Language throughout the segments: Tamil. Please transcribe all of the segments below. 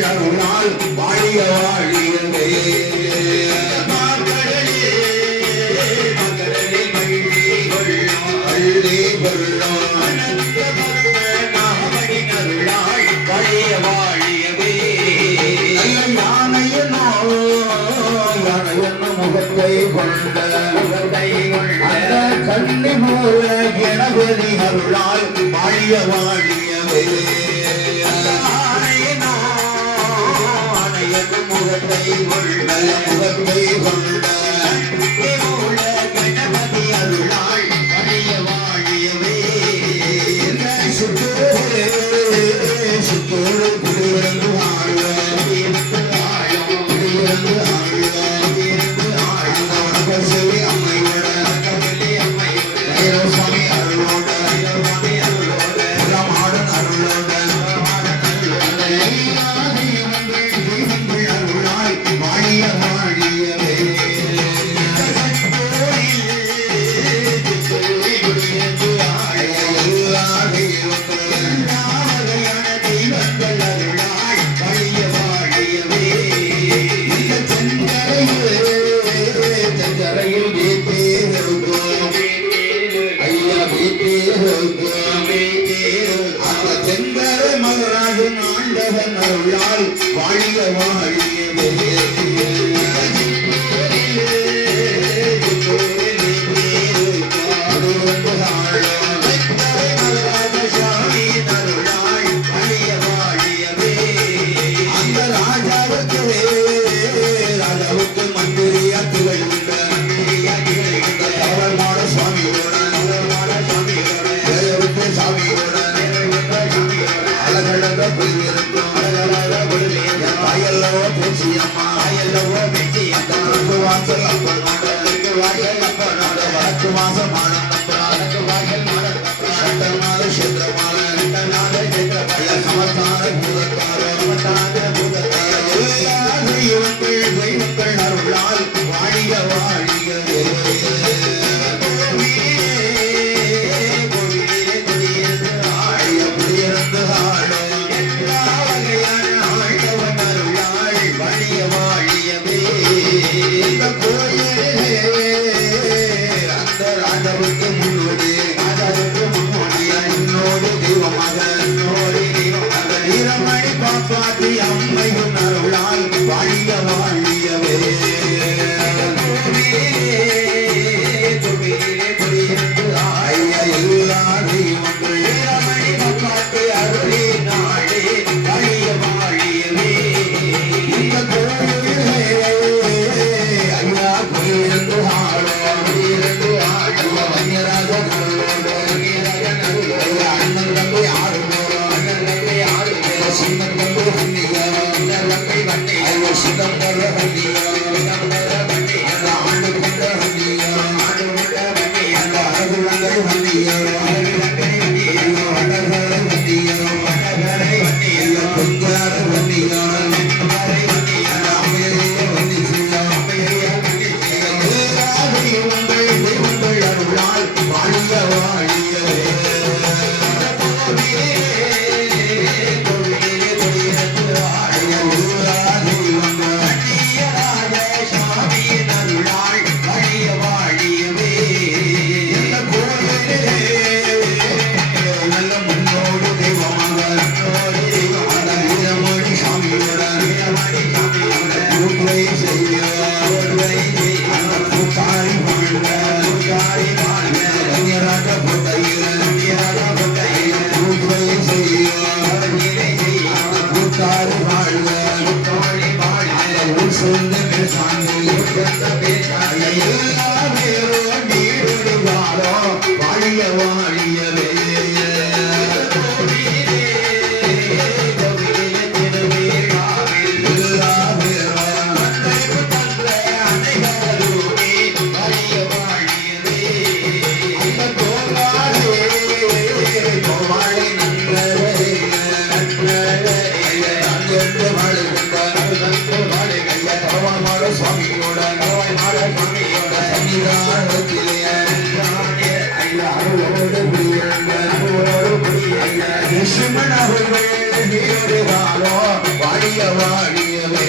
அருளால் வாழிய வாழியவே கண்ணி மூல கணபதி அருளால் வாழிய வாழியவே முகத்தை கொண்ட முகத்தை கொண்ட மூல கணபதி அருளால் வாழிய வாழியவே சுத்தோடு சுத்தோடு குடியிருந்து ஆழ்வ குடியிருந்து ஆழ்வ வாழிய வாழியவே அந்த ராஜாவுக்கு மந்திரியா திகழ்கின்ற அவர்மாட சுவாமியோட சாமியோட அழகழக புரிந்திருக்கும் தாயல்லவோ பூச்சியம்மா தாயல்லவோ வெட்டி அந்த வாசல் அப்பனோட வடக்கு மாசம் வடக்கு வாசல் சட்டநாத சேத்திரமான சமத்தான பூதத்தார தெய்வங்கள் அருளால் வாழிய வாழியவே அம்மையும் அருளால் வாழிய வாழியவே எல்லா தெய்வங்கள் அருளி நாளே வாழிய வாழியவே இந்த கோயிலே ஐயா கோயிலிருந்து ஆடுவ வன்யராஜ அண்ணன் தம்பி ஆடுவோம் சின்ன சிதம்பர ஹண்டியா அந்த ஆண்டு கொண்ட ஹண்டியா அந்த அழகுலங்கை ஹண்டியா வடகர ஹண்டியா பொங்கார ஹண்டியா தெய்வங்கள் அருளால் வாழிய வாழியவே வாழிய வாழியவே சுவாமியோட லட்சுமண அவர்கள் நீரோடு காலம் வாழிய வாழியவே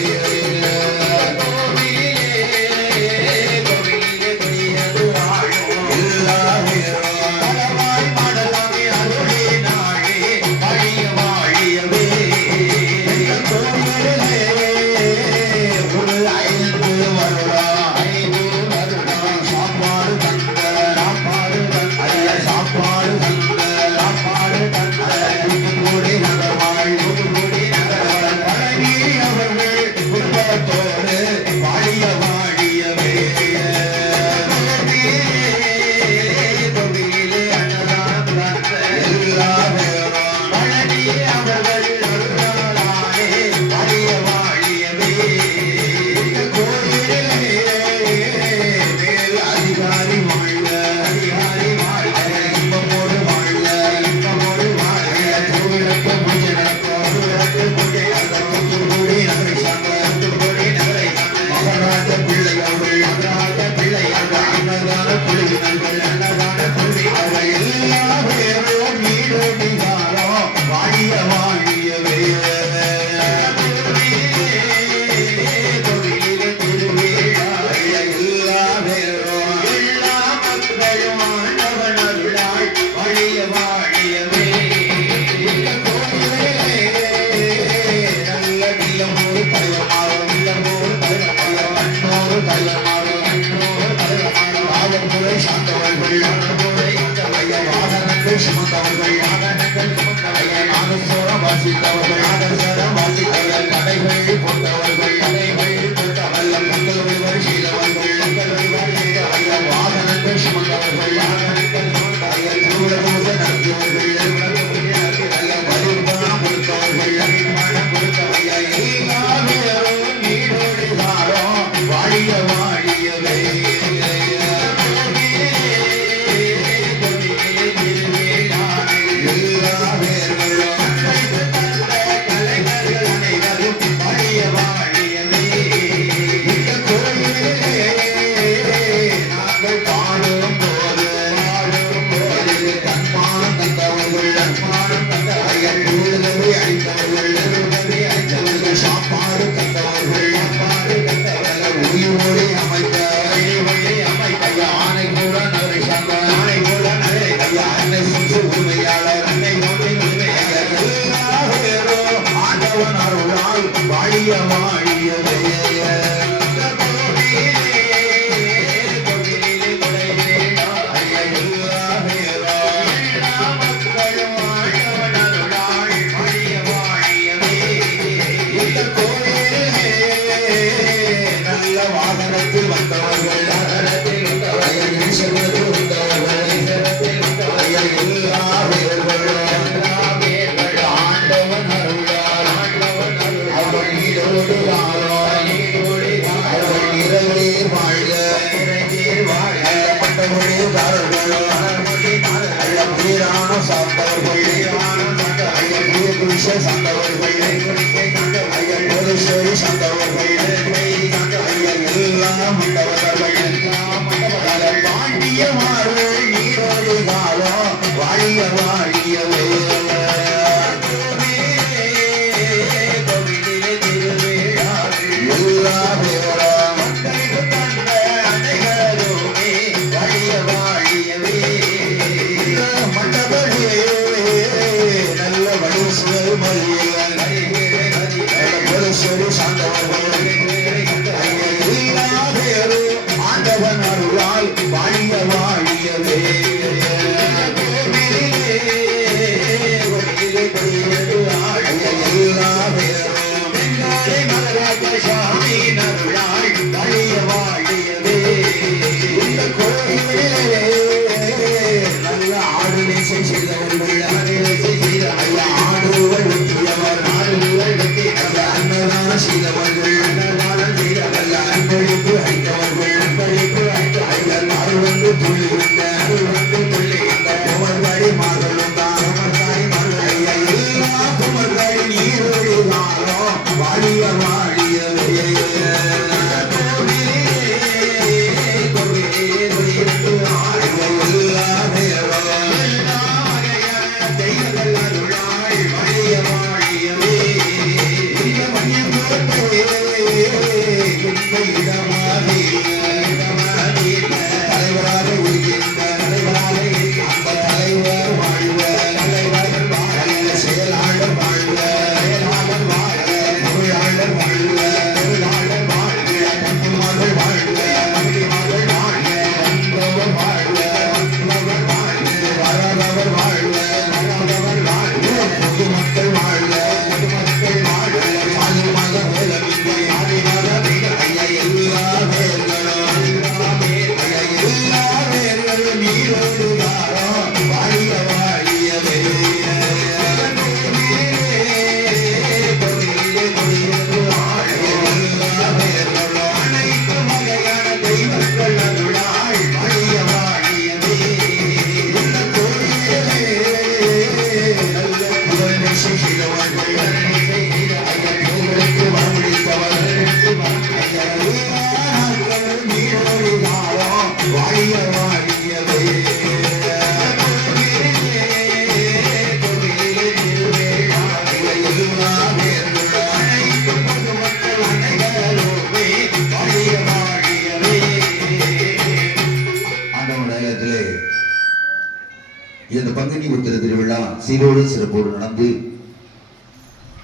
இந்த பங்குனி உத்திர திருவிழா சீரோடு சிறப்போடு நடந்து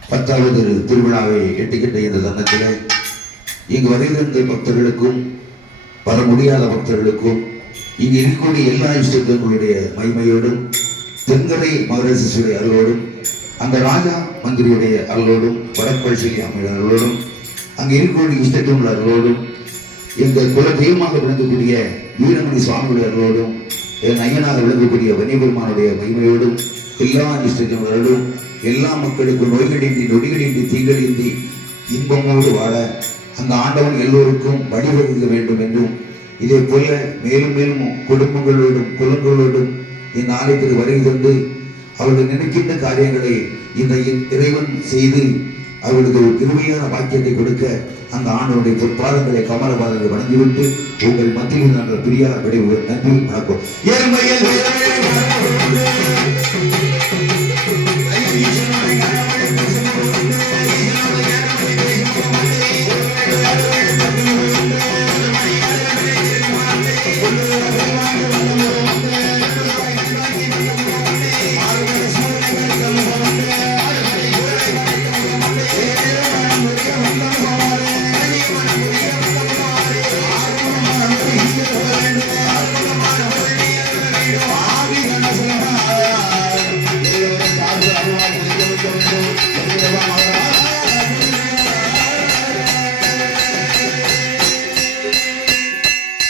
10வது திருவிழாவை எட்டுக்கிட்ட இந்த தருணத்தில் இங்கு வருகின்ற பக்தர்களுக்கும் வர முடியாத பக்தர்களுக்கும் இங்கு இருக்கக்கூடிய எல்லா இஷ்டங்களுடைய மகிமையோடும் தென்கரை மகரேஸ்வரி அருளோடும் அந்த ராஜா மந்திரியுடைய அருளோடும் வடப்பழசலி அம்மையுடைய அருளோடும் அங்கே இருக்கக்கூடிய இஷ்டங்கள் அருளோடும் எங்கள் குல தெய்வமாக விளங்கக்கூடிய வீரமணி சுவாமியுடைய அருளோடும் என் ஐயனாக விளங்கக்கூடிய வன்னியபெருமானுடைய மகிமையோடும் எல்லா இஷ்டங்களோடும் எல்லா மக்களுக்கும் நோய்களின்றி நொடிகளின்றி தீங்களின்றி இன்பமோடு வாழ அந்த ஆண்டவன் எல்லோருக்கும் வழிவகுக்க வேண்டும் என்றும் இதே போல மேலும் மேலும் குடும்பங்களோடும் குலங்களோடும் இந்த ஆலயத்திற்கு வருகை தந்து அவர்கள் நினைக்கின்ற காரியங்களை இந்த இறைவன் செய்து அவர்களுக்கு ஒரு கிருமையான பாக்கியத்தை கொடுக்க அந்த ஆண்டவனுடைய பொற்பாதங்களை கமலபாதங்களை வணங்கிவிட்டு உங்கள் மத்தியில் நாங்கள் பிரியா விடைபெறும். நன்றி, வணக்கம்.